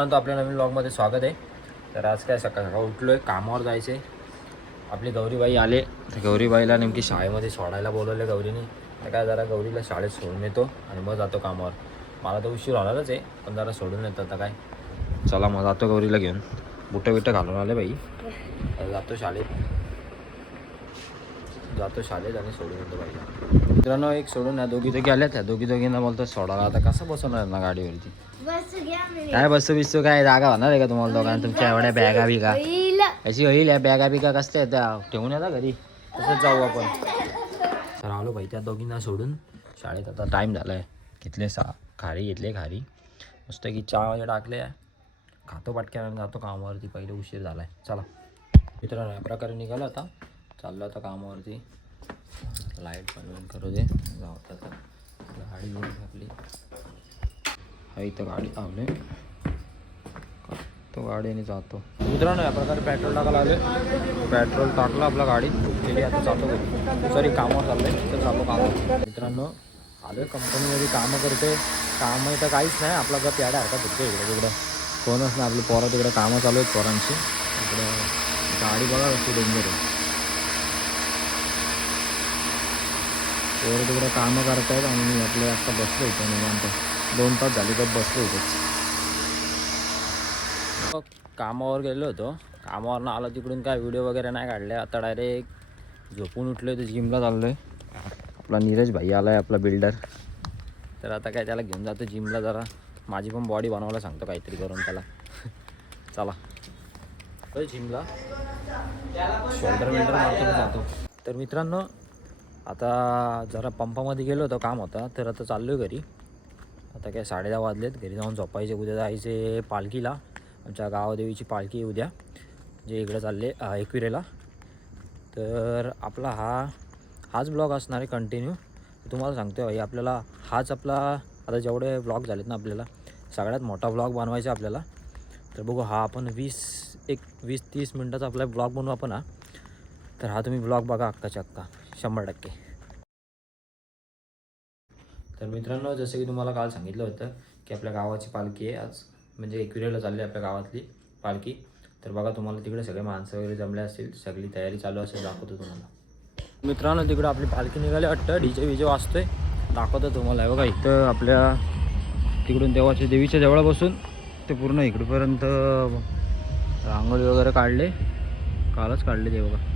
मित्रांनो आपल्या नवीन ब्लॉगमध्ये स्वागत आहे. तर आज काय सकाळ सकाळ उठलो आहे कामावर जायचे आपली गौरीबाई आले. तर गौरीबाईला नेमकी शाळेमध्ये सोडायला बोलवले गौरीने. तर काय जरा गौरीला शाळेत सोडून येतो आणि मग जातो कामावर. मला तर उशीर होणारच आहे पण जरा सोडून येतो आता काय. चला मग जातो गौरीला घेऊन. बुटं बिटं घालून आले बाई. जातो शाळेत. जातो शाळेत आणि सोडून येतो बाईला. मित्रांनो एक सोडून या दोघी दोघी आल्या त्या दोघी दोघींना बोलतो सोडायला आता कसं बसवणार ना गाडीवरती? काय बसतो बिसतो काय जागा होणार आहे का तुम्हाला दोघांना? तुमच्या एवढ्या बॅगा बिगा. अशी होईल या बॅगा बिगा कसल्या आहेत त्या ठेवून येता घरी. तसंच जाऊ आपण. तर आलो भाई त्या दोघींना सोडून. शाळेत आता टाईम झाला आहे घेतले सा खारी घेतले खारी. मस्त की चहा वगैरे टाकले. खातो पटक्यानं जातो कामावरती. पहिले उशीर झाला आहे चला. मित्रांनो या प्रकारे निघालो आता. चाललो आता कामावरती. लाइट पण बंद करू दे. जाऊ आता गाडी घेऊन आपली. हा इथं गाडी आवले तो गाडीने जातो. मित्रांनो या प्रकारे पेट्रोल टाकायला आले पेट्रोल टाकलं आपला गाडी. गेली आता जातो सॉरी कामावर चाललंय. तर जातो कामावर. मित्रांनो आलो कंपनीमध्ये कामं करते कामं तर काहीच नाही. आपला गप याडा हरकत होते इकडे तिकडं. कोणच नाही. आपली पोरं तिकडे कामं चालू आहेत पोरांची. इकडे गाडी बघा डेंजर आहे. पोरं तिकडे कामं करतायत आणि मी आपले आता बसलो इथं निवांत. दोन तास झाले तर बसलो इथंच. कामावर गेलो होतो. कामावरनं आलो तिकडून काय व्हिडिओ वगैरे नाही काढले. आता डायरेक्ट झोपून उठलो तर जिमला चाललो आहे आपला नीरज भाई आला आहे आपला बिल्डर तर आता काय त्याला घेऊन जातो जिमला जरा. माझी पण बॉडी बनवायला सांगतो काहीतरी करून त्याला. चला. जिमला शोल्डर बिल्डर मारतो जातो. तर मित्रांनो आता जरा पंपामध्ये गेलो होतो काम होता. तर आता चाललो आहे घरी. आता काय साडे दहा वाजलेत. घरी जाऊन झोपायचे उद्या जायचे पालखीला. आमच्या गावादेवीची पालखी उद्या जे इकडे चालले एकविरेला. तर आपला हा हाच ब्लॉग असणार आहे कंटिन्यू तुम्हाला सांगतो भाई आपल्याला हाच आपला आता जेवढे ब्लॉग झालेत ना आपल्याला सगळ्यात मोठा ब्लॉग बनवायचा आहे आपल्याला. तर बघू हा आपण वीस एक वीस तीस मिनटाचा आपला ब्लॉग बनवू आपण हा. तर हा तुम्ही ब्लॉग बघा अक्काच्या अक्का शंभर टक्के. तर मित्रांनो जसं की तुम्हाला काल सांगितलं होतं की आपल्या गावाची पालखी आहे. आज म्हणजे एकविरेला चालली आहे आपल्या गावातली पालखी. तर बघा तुम्हाला तिकडे सगळे माणसं वगैरे जमले असतील. सगळी तयारी चालू असेल दाखवतो तुम्हाला. मित्रांनो तिकडं आपली पालखी निघाली. वाटतं डीजे विजे वाजतोय. दाखवतो तुम्हाला. बघा इथं आपल्या तिकडून देवाच्या देवीच्या जवळ बसून ते पूर्ण इकडपर्यंत रांगोळी वगैरे काढले. कालच काढले ते बघा.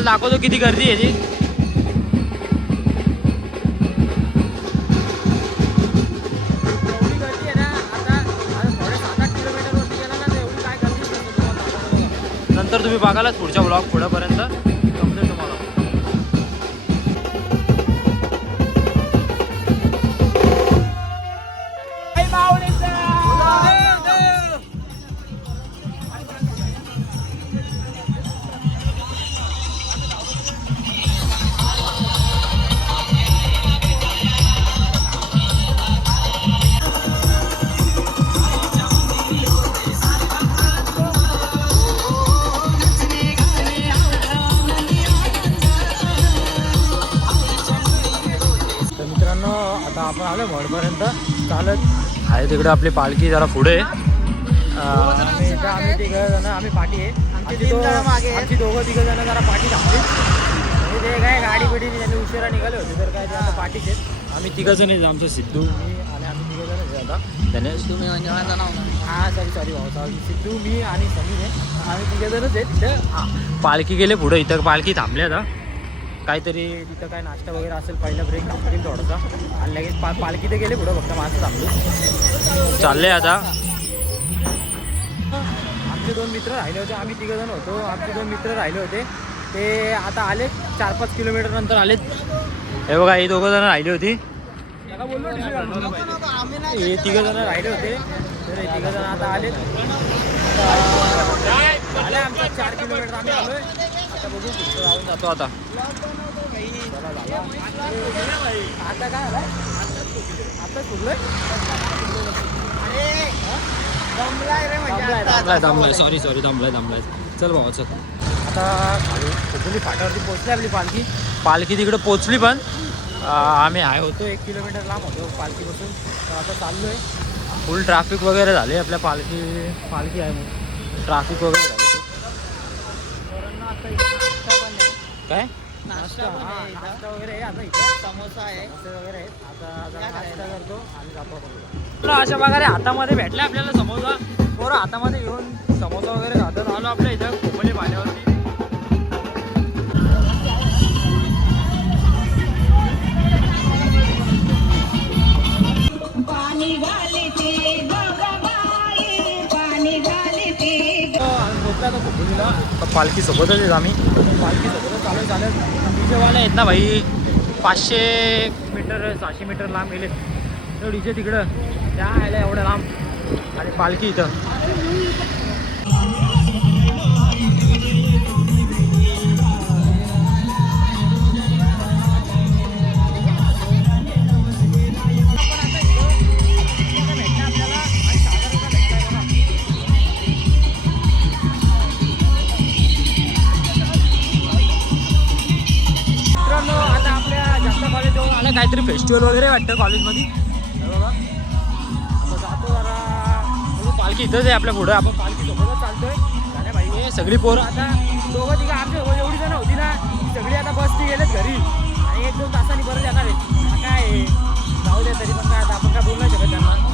तुम्हाला दाखवतो किती गर्दी आहे ती एवढी गर्दी आहे ना आता आता थोडे सात आठ किलोमीटरवरती गेला ना तर. नंतर तुम्ही बघालाच पुढच्या ब्लॉग पुढेपर्यंत आलो भडपर्यंत चालत. आहे तिकडे आपली पालखी जरा पुढे. आम्ही आम्ही तिघं जण आम्ही पाठी आहे. आमची दोघं तिघं जण जरा पाठी थांबली. ते काय गाडी बिडी त्यांनी उशिरा निघाले होते तर काय ते पाठीच आहेत. आम्ही तिघं जण आमचं सिद्धू मी आणि आम्ही तिघं जण आता. त्याने तुम्ही म्हणजे माझं नाव हा सॉरी सॉरी भाऊ सिद्धू मी आणि समीर आहे. आम्ही तिघं जणच आहे तिथं हा, पालखी गेले पुढे इथं पालखी थांबली आता. काहीतरी तिथं काय नाश्ता वगैरे असेल पहिला ब्रेक घेईल थोडासा. आणि लगेच पा पालखी ते गेले पुढं फक्त माणसं चाललं चालले आता. आमचे दोन मित्र राहिले होते आम्ही तिघंजण होतो. आमचे दोन मित्र राहिले होते. ते आता आले चार पाच किलोमीटर नंतर आलेत. हे बघा हे दोघं जण राहिले होती. हे तिघं जण राहिले होते. तर हे तिघं जण आता आलेत. आले आमच्या चार किलोमीटर आम्ही आलोय. बघू जातो आता. आता काय आलाय आता सुटलोय दमलाय दमलाय दमलाय सॉरी सॉरी दमलाय दमलाय. चल बाबा चल. आता खोपोली फाट्यावरती पोहोचली आपली पालखी. पालखी तिकडे पोचली पण. आम्ही आहे. होतो एक किलोमीटर लांब होतो पालखीपासून. तर आता चाललोय. फुल ट्रॅफिक वगैरे झाले आपल्या पालखी पालखी आहे. म्हणून ट्रॅफिक वगैरे झाले. काय? नाश्ता पण हा, आहे इथं. नाश्ता वगैरे आहे आता इथं. समोसा आहे. समोसे वगैरे आहेत. आता जरा नाश्ता करतो. आणि जातो आपण. तर अशा प्रकारे हातामध्ये भेटले आपल्याला समोसा. पोरं हातामध्ये घेऊन समोसा वगैरे खातात. आलो आपल्या इथं खोपली पाण्यावरती पाणी तर पालखी सोबतच आहेत आम्ही. पालखी सोबतच चालू चालत डीजेवाले आहेत ना भाई? पाचशे मीटर सहाशे मीटर लांब गेले तर डीजे तिकडं. त्या आयला एवढं लांब. आणि पालखी इथं. काहीतरी फेस्टिवल वगैरे वाटतं कॉलेजमध्ये. बघा. जातो जरा. बघू, पालखी इथंच आहे आपल्या पुढं. आपण पालखी सोबतच चालतोय. झाल्या भाई हे सगळी पोरं आता दोघं तिघं आमच्या हो, एवढी जण होती ना सगळी आता बसती गेलेत घरी. आणि एक दोन तासांनी परत येणार आहेत. काय आहे, जाऊ दे तरी पण काय आता आपण काय बोलू नाही शकत त्यांना.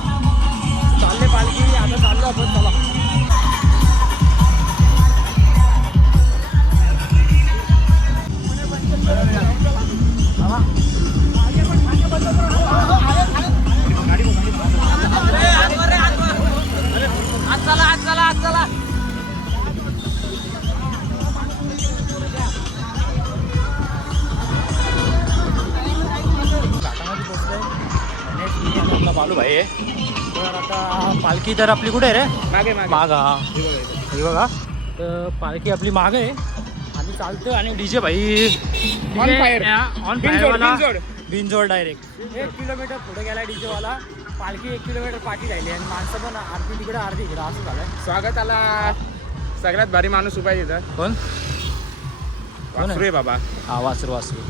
पालखी तर आपली कुठे आहे रे? मागे हा. हे बघा. तर पालखी आपली माग. आहे आम्ही चालतोय आणि डीजे भाई. ऑन बिनजोड, बिनजोड. डायरेक्ट एक किलोमीटर पुढे गेला डीजे वाला. पालखी एक किलोमीटर पाठी राहिली आणि माणसं पण अर्धी तिकडे अर्धी इकडे. असं झालंय. स्वागताला सगळ्यात भारी माणूस उभा इथं. कोण? कोण आहे बाबा. हा वासरू वासरू.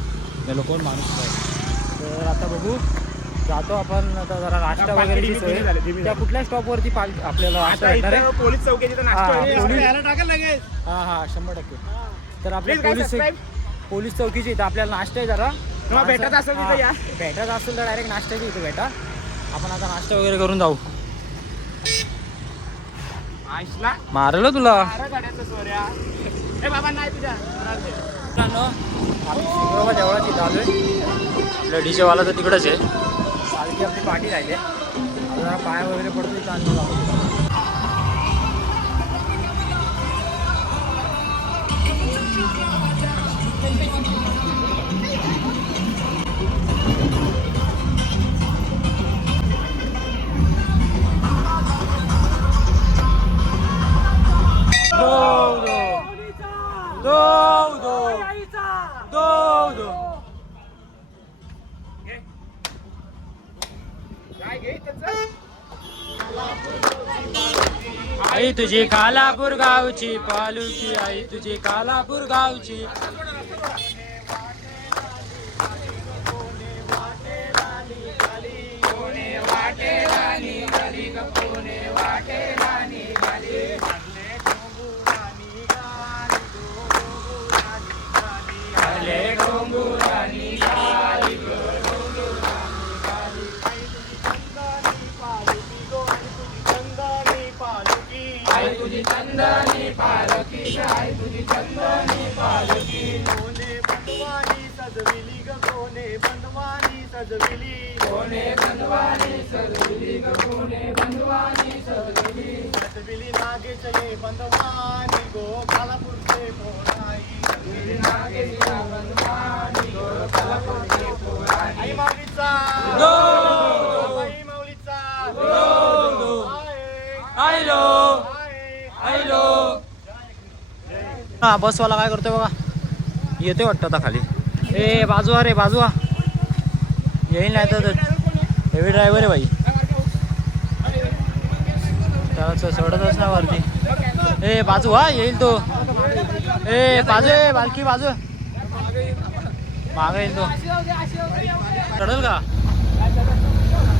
गेलो कोण माणूस आहे. तर आता बघू. जातो आपण आता जरा नाश्ता पालखी वगैरे धीमी- धीमी झाली, धीमी त्या झाली. कुठल्या स्टॉपवरती पाल आपल्याला नाश्ता आता भेटणार आहे? इथं पोलीस चौकी हा, पोलीस- हा हा शंभर टक्के. तर आपल्या Please guys, police subscribe. Police चौकीची इथं आपल्याला नाश्ता आहे जरा. तुम्हाला भेटत असेल तिथं या. भेटत असेल तर डायरेक्ट नाश्त्याची इथे भेटा आपण आता नाश्ता वगैरे करून जाऊ. मारलं तुला? अरे गाड्याचं सोऱ्या. ए बाबा नाही तुझ्या. मित्रांनो आम्ही सिंगोबा देवळात इथं आलोय. आपलं डीजे वाला तर तिकडंच आहे. पालखी आपली पाठी राहिली आता पाय वगैरे पडतो इथं तुझी कालापूर गावची पालुकी आई तुझी कालापूर गावची सजविली. कोणे बंधवानी सजविली ग कोणे बंधवानी सजविली. सजविली नागेश ये बंधवानी गो कालापूरचे पोराई. सजविली बंधवानी गो पोराई. आई माऊलीचा. दो, आई माऊलीचा. दो. आहे. आयलो आहे. आयलो हा बसवाला काय करतोय बघा. येते वाटतं आता खाली. ए बाजूवा रे बाजूवा येईल नाही तर हेवी ड्रायव्हर आहे भाई. त्याला सोडतच ना वरती. ए बाजू हा येईल तो. ए बाजू ए बालकी बाजू. मागे येईल तो. चढल का?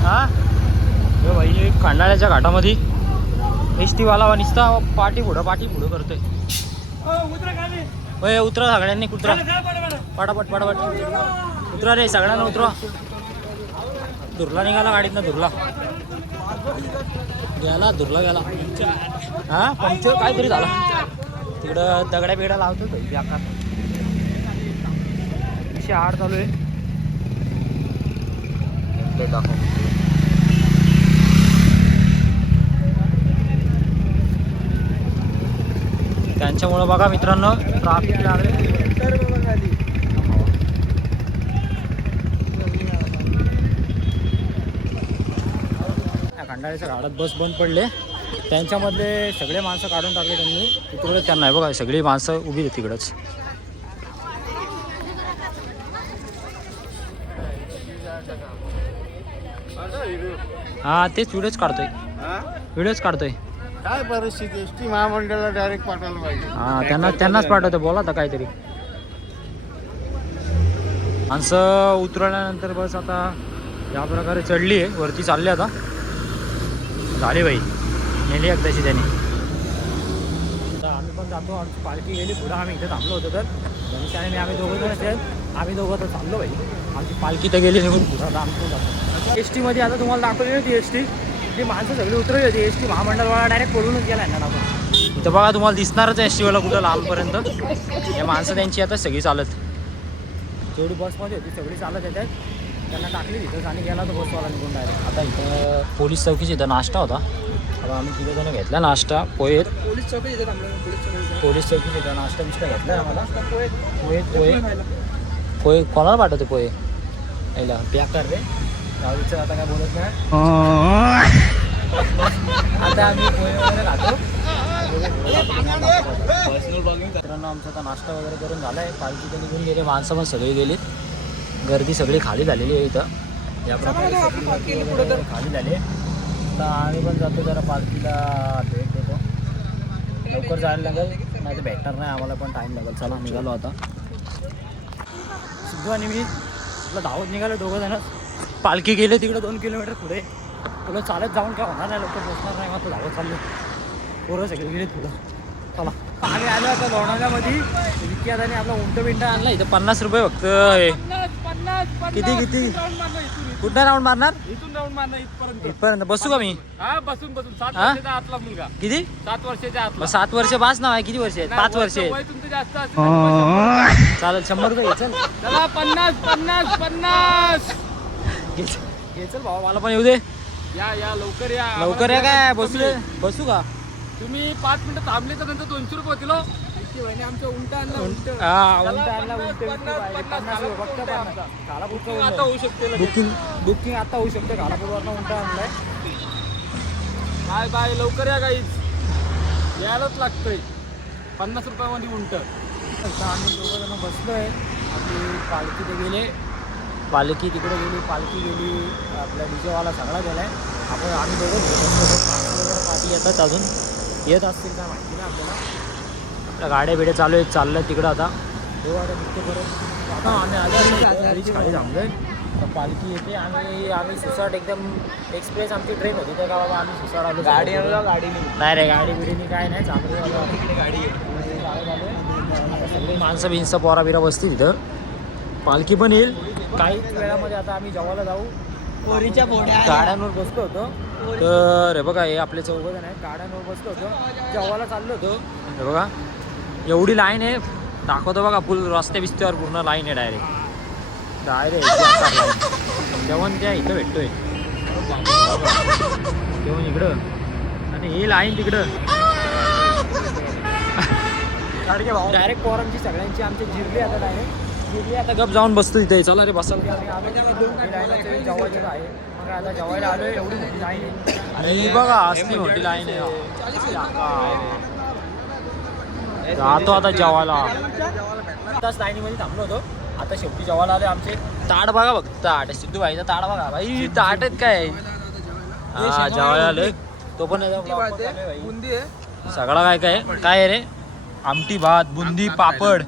हा? हे भाई खंडाळ्याच्या घाटामध्ये. एस वाला निसता पाठी पुढं पाठी पुढं करतोय. होय उतरा सगळ्यांनी कुत्रा. पटापट पटापट. उतरा रे सगळ्यांना उतरा. दुर्ला निघाला गाडीतनं दुर्ला गेला दुर्ला गेला. हा पंक्चर काहीतरी झाला. तिकडं दगड्या बिगड्या लावतो एकशे आठ चालू आहे. त्यांच्यामुळं बघा मित्रांनो ट्राफिक लागले या खंडाळ्याच्या गाडात बस बंद पडले. त्यांच्यामधले सगळे माणसं काढून टाकले त्यांनी. तिकडे त्यांना बघा सगळी माणसं उभी आहेत तिकडंच. हा तेच व्हिडिओच काढतोय. व्हिडिओच काढतोय. काय परिस्थिती? एस टी महामंडळाला डायरेक्ट पाठवायला पाहिजे. हा त्यांना त्यांनाच पाठवतो बोला आता काहीतरी. माणसं उतरल्यानंतर बस आता या प्रकारे चढली आहे वरती चालली आता. झाली बाई. नेली एकदाची त्यांनी. आता आम्ही पण जातो आमची पालखी गेली पुढं आम्ही इथे थांबलो होतो तर. आणि मी आम्ही दोघं जण आम्ही दोघं तर चाललो बाई. आमची पालखी तर गेली निघून पुढं. आता आम्ही जातो. एस टीमध्ये आता तुम्हाला दाखवली होती एस टी ती माणसं सगळी उतरली होती. एस टी महामंडळवाला डायरेक्ट पडूनच गेला आहे ना आपण. इथं बघा तुम्हाला दिसणारच एस टीवाला कुठं लांबपर्यंत. या माणसं त्यांची आता सगळी चालत. जेवढी बसमध्ये होती सगळी चालत येतात. त्यांना टाकली तिथंच आणि गेला तो बसवाला निघून डायरेक्ट आता इथं पोलीस चौकीची इथं नाश्ता होता. आता आम्ही तिघं जण घेतला नाश्ता पोहे. पोलीस चौकी आपल्याला पोलीस चौकी पोलीस चौकीची इथं नाश्ता बिस्टा घेतला आम्हाला. पोहे. पोहे पोहे. कोणाला पाठवते पोहे? यायला पॅक कर रे. गावीचं आता काय बोलत नाही. आता आम्ही पोहे वगैरे खातो. मित्रांनो आमचा आता नाश्ता वगैरे करून झाला आहे पालखी तर निघून गेले माणसं पण सगळी गेलीत. गर्दी सगळी खाली झालेली आहे इथं. या प्रकारे सगळी गर्दी वगैरे खाली झाली आहे. आता आम्ही पण जातो जरा पालखीला भेट देतो. लवकर जायला लागेल नाही तर भेटणार नाही आम्हाला पण टाईम लागेल. चला निघालो आता. सिद्धू आणि मी आपलं धावत निघालो दोघं जण. पालखी गेले तिकडे दोन किलोमीटर पुढे. तुला चालत जाऊन काय होणार नाही लवकर पोचणार नाही मग धावत चाललो. पोरं सगळे गेले पुढं चला. आम्ही आलो आता लोणावल्यामध्ये विकी आदाने आपला उंट बिंट आणला इथं पन्नास रुपये फक्त किती, किती? राऊंड मारणार इथून कुठला राऊंड मारणार? इथून. राऊंड मारणार इथपर्यंत. इथपर्यंत. बसू का मी? हा बसून बसून. सात हा? वर्षाचा आतला मुलगा. किती? सात वर्षाच्या मग आतला सात वर्ष पाच नाव आहे. किती वर्ष आहेत? नाही, पाच वर्ष वय- आहेत. वय तुमचं जास्त असेल. तर शंभर. चालेल शंभर रुपये घे, चल. चला पन्नास पन्नास पन्नास. घे, चल. घे, चल भावा मला पण येऊ दे. या या लवकर या. लवकर या आम्हाला काय. बसू दे. बसू का? तुम्ही पाच मिनिटं थांबले तर नंतर दोनशे रुपये होतील हो. बुकिंग उलटं. आता होऊ शकते लगेच. बुकिंग आता होऊ शकते. घालापूरवरनं उलटा आणलाय. Bye bye. लवकर या गाईच यायलाच लागतंय. पन्नास रुपयामध्ये उंट आम्ही दोघं जण बसलोय. आपली पालखी ते गेले. पालखी तिकडे गेली पालखी गेली. आपला डीजेवाला सगळा गेलाय. आपण आम्ही दोघं पाठी येतात अजून. येत असतील काय माहिती नाही आपल्याला. आपल्या गाड्या बिड्या चालू आहेत चाललं तिकडं आता. आम्ही आलो गाडीची खाली थांबलोय. तर पालखी येते आणि आम्ही सुसाट एकदम एक्सप्रेस आमची ट्रेन होती. त्या गावाला आम्ही सुसाट आलो. गाडी गाडी नाही. रे गाडी बिडीनी काय नाही. चांगली. गाडी सगळी माणसं बिनसं पोरा बिरा बसतील तिथं पालखी पण येईल. काहीच वेळामध्ये आता आम्ही जेवायला जाऊ. पोरीच्या गाड्यांवर बसलो होतो. तर हे बघा हे आपले चौघ जण आहेत. गाड्यांवर बसलो होतो. जेवायला चाललो होतो. हे बघा. एवढी लाईन आहे. दाखवतो बघा फुल रस्ते बिस्त्यावर पूर्ण लाईन आहे डायरेक्ट डायरेक्ट जेवण त्या इथं भेटतोय. जेवण इकडं. आणि ही लाईन तिकडं. डायरेक्ट पोरांची सगळ्यांची आमची जिरली आता डायरेक्ट जिरली आता गप जाऊन बसतो तिथे चला रे बसाल आता जेवायला एवढी मोठी लाईन आहे. बघा असली मोठी लाईन आहे. जातो आता जेवायला तास लाईनीमध्ये थांबलो होतो. आता शेवटी जेवायला आले आमचे. ताट बघा बघ ताट सिद्धू भाईचा ताट बघा. भाई ताट आहेत काय? हा जेवायला आले. तो पण. सगळा काय काय? काय रे? आमटी भात बुंदी पापड.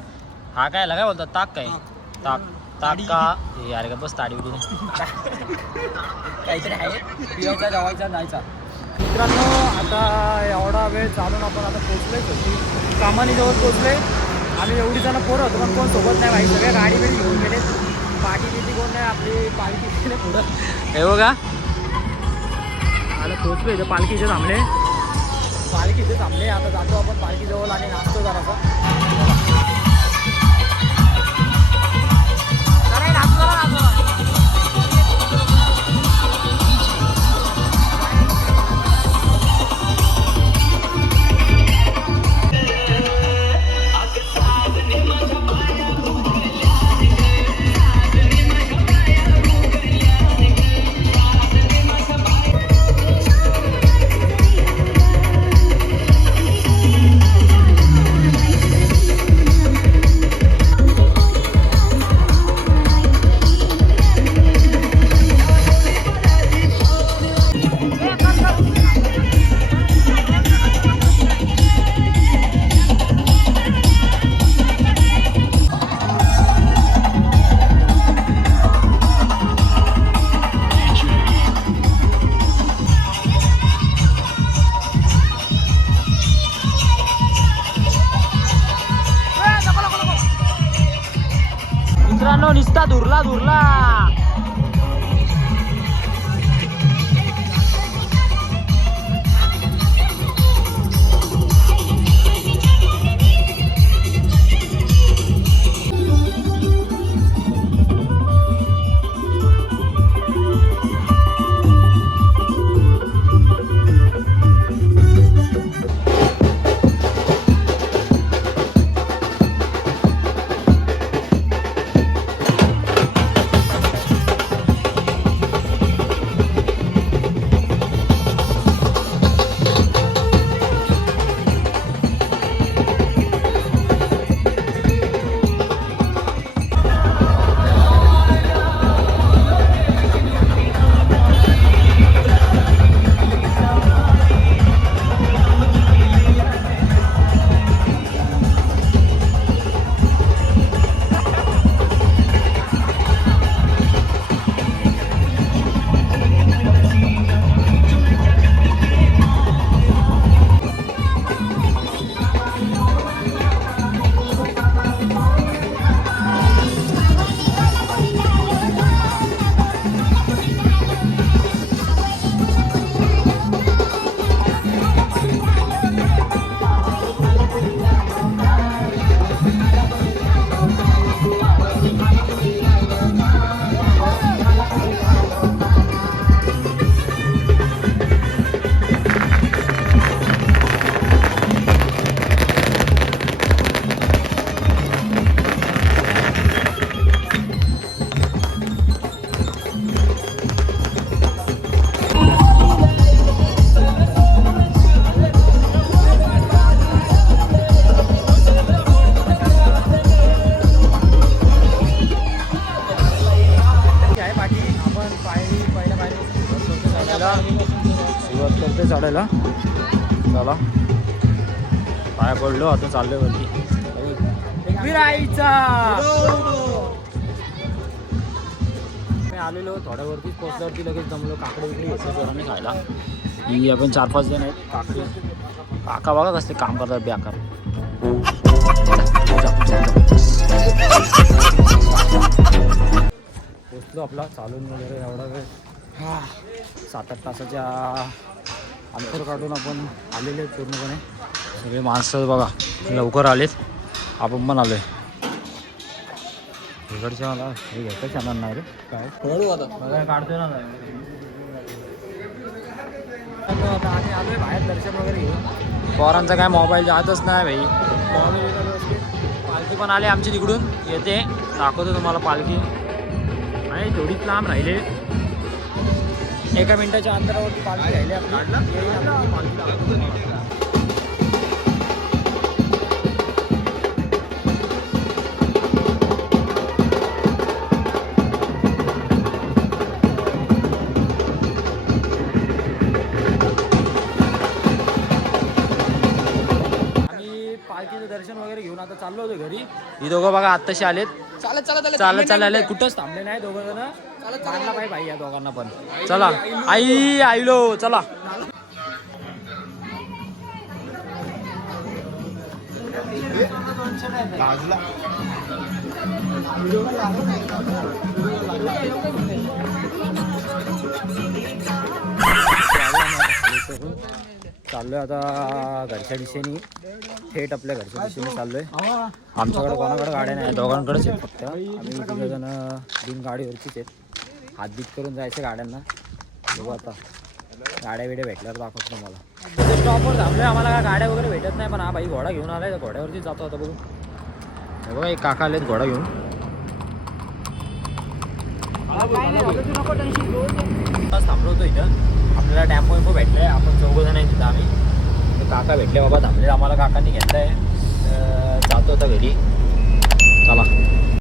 हा काय काय बोलतात? ताक काय? ताक. ताक. का? हे अरे का बस ताडी बिडी काहीतरी आहे. पिवायचा जेवायचा जायचा. मित्रांनो आता एवढा वेळ चालून आपण आता पोचलोय शेवटी कामानी जवळ पोचलोय आम्ही एवढी जण पोरं होतो पण कोण सोबत नाही भाई सगळे गाडी बिडी घेऊन गेले. पाठी बिटी कोण नाही आपली पालखी गेले पुढं. हे बघा. आलं पोचलो इथं. पालखी इथे थांबले. पालखी इथे थांबले. आता जातो आपण पालखी जवळ आणि नाचतो जरासा. मित्रांनो निस्ता धुरला धुरला. पडलो आता चाललोय वरती. फिरायचा मी आलेलो थोड्या वरतीच पोचल्यावरती लगेच जमलो काकडे विकडे घेतलं जोराने खायला. ही आपण चार पाच जण आहेत काकडे. काका बघा कसले काम करतात बेकार पोचलो आपला चालून वगैरे एवढा वेळ. हा सात आठ तासाच्या अंतर काढून आपण आलेले पूर्णपणे. सगळे माणसं बघा लवकर आलेत. आपण पण आलोय. इकडच्या मला हे घ्यायचं छान नाही रे काय? काढतोय ना बाहेर दर्शन वगैरे पोरांचा काय मोबाईल जातच नाही भाई. पालखी पण आली आमची तिकडून. येते. दाखवतो तुम्हाला पालखी. आणि थोडीच लांब राहिले. एका मिनिटाच्या अंतरावरती पालखी राहिली आपली पालखी. चाललो होतो घरी. ही दोघं बघा आत्ताशी आलेत. चालत चालत चालत चालले आले कुठंच थांबले नाही दोघं जण मानला पाहिजे भाई या दोघांना पण. चला. आई. आईलो. चला. चाललोय आता घरच्या दिशेने. थेट आपल्या घरच्या दिशेने चाललोय. आमच्याकडे कोणाकडे गाड्या नाही दोघांकडेच आहेत फक्त. आम्ही तिघे जण बिन गाडीवरतीच आहेत. हात बीत करून जायचं गाड्यांना. बघू आता. गाड्या बिड्या भेटल्यावर दाखवतो तुम्हाला. स्टॉपवर थांबलोय आम्हाला काय गाड्या वगैरे भेटत नाही पण हा भाई घोडा घेऊन आलाय तर घोड्यावरती जातो आता बघू. हे बघा एक काका आलेत घोडा घेऊन. थांबलो होतो इथं. आपल्याला टॅम्पो वेम्पो भेटलाय. आपण चौघ जण आहे तिथं आम्ही. काका भेटले बाबा थांबले आम्हाला. काकांनी घेतलं आहे जातो आता घरी. चला.